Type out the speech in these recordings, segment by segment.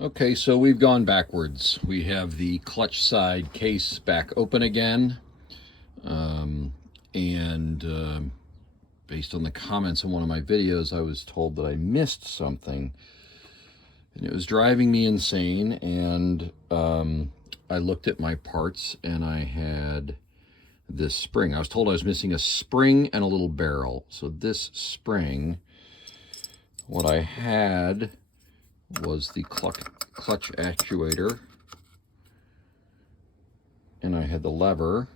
Okay, so we've gone backwards. We have the clutch side case back open again. And based on the comments in one of my videos, I was told that I missed something. And it was driving me insane. And I looked at my parts and I had this spring. I was told I was missing a spring and a little barrel. So this spring, what I had was the clutch actuator, and I had the lever,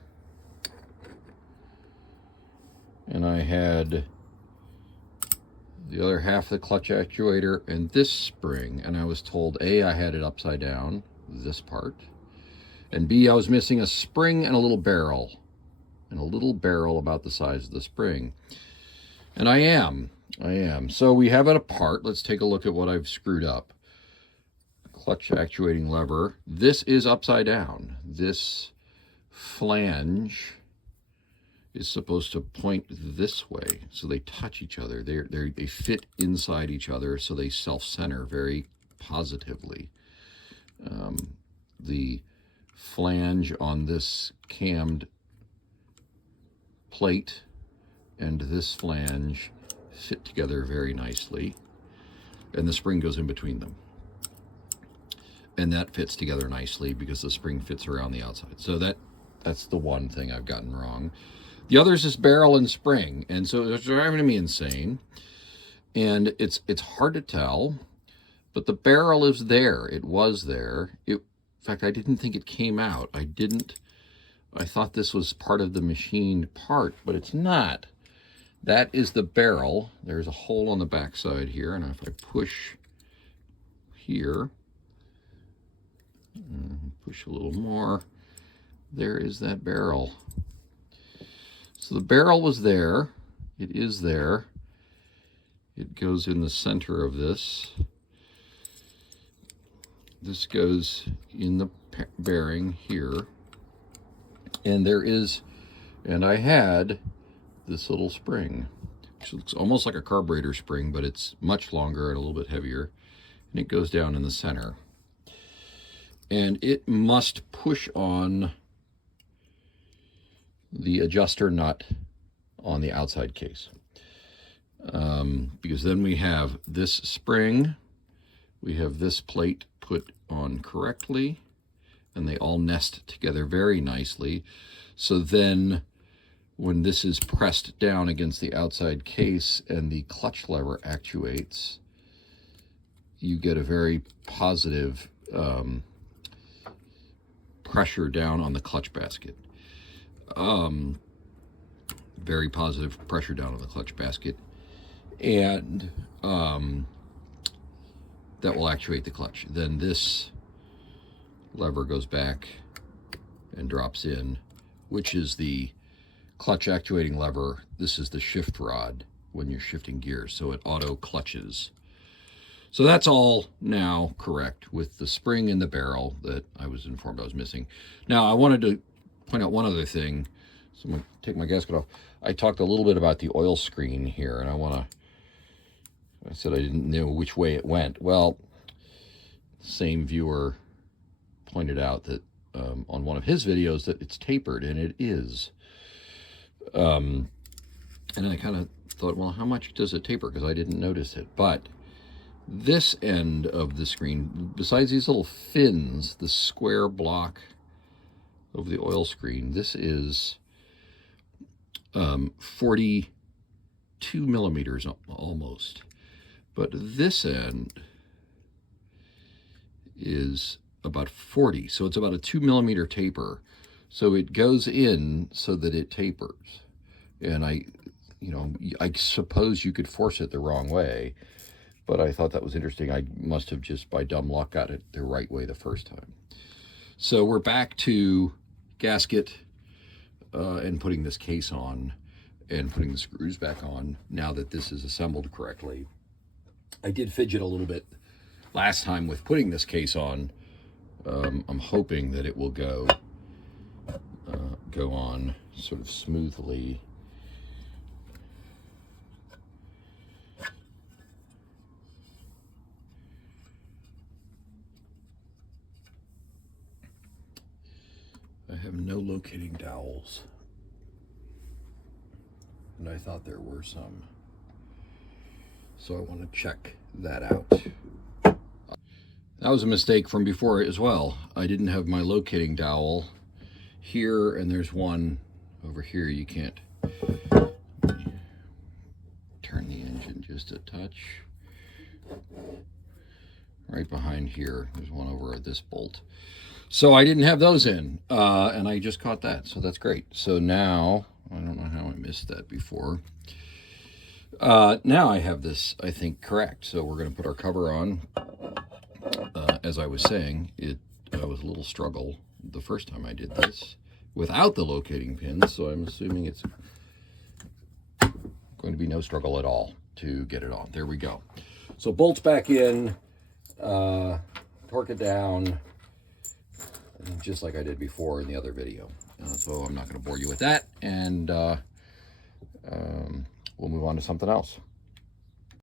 and I had the other half of the clutch actuator and this spring, and I was told A, I had it upside down, this part, and B, I was missing a spring and a little barrel about the size of the spring. And I am. So we have it apart. Let's take a look at what I've screwed up. Clutch actuating lever. This is upside down. This flange is supposed to point this way, so they touch each other. They fit inside each other, so they self-center very positively. The flange on this cammed plate and this flange fit together very nicely, and the spring goes in between them, and that fits together nicely because the spring fits around the outside. So that's the one thing I've gotten wrong. The other is this barrel and spring, and so it's driving me insane, and it's hard to tell, but the barrel is there. It was there. In fact, I didn't think it came out. I thought this was part of the machined part, but it's not. That is the barrel. There's a hole on the back side here, and if I push here, push a little more, there is that barrel. So the barrel was there. It is there. It goes in the center of this. This goes in the bearing here. And I had this little spring, which looks almost like a carburetor spring, but it's much longer and a little bit heavier, and it goes down in the center. And it must push on the adjuster nut on the outside case, because then we have this spring, we have this plate put on correctly, and they all nest together very nicely. So then when this is pressed down against the outside case and the clutch lever actuates, you get a very positive pressure down on the clutch basket. Very positive pressure down on the clutch basket. And that will actuate the clutch. Then this lever goes back and drops in, which is the clutch actuating lever. This is the shift rod when you're shifting gears, so it auto clutches. So that's all now correct with the spring in the barrel that I was informed I was missing. Now I wanted to point out one other thing. So I'm going to take my gasket off. I talked a little bit about the oil screen here, and I said I didn't know which way it went. Well, same viewer pointed out that on one of his videos that it's tapered, and it is. And I kind of thought, well, how much does it taper? Because I didn't notice it. But this end of the screen, besides these little fins, the square block of the oil screen, this is 42 millimeters almost. But this end is about 40, so it's about a 2 millimeter taper. So it goes in so that it tapers. And I suppose you could force it the wrong way, but I thought that was interesting. I must have just by dumb luck got it the right way the first time. So we're back to gasket and putting this case on and putting the screws back on now that this is assembled correctly. I did fidget a little bit last time with putting this case on. I'm hoping that it will go on sort of smoothly. have no locating dowels. And I thought there were some. So I want to check that out. That was a mistake from before as well. I didn't have my locating dowel here, and there's one over here. You can't turn the engine just a touch. Right behind here, there's one over at this bolt. So I didn't have those in, and I just caught that, so that's great. So now, I don't know how I missed that before. Now I have this, I think, correct. So we're going to put our cover on. As I was saying, it was a little struggle the first time I did this without the locating pins, so I'm assuming it's going to be no struggle at all to get it on. There we go. So bolts back in, torque it down, just like I did before in the other video. So I'm not going to bore you with that, and we'll move on to something else.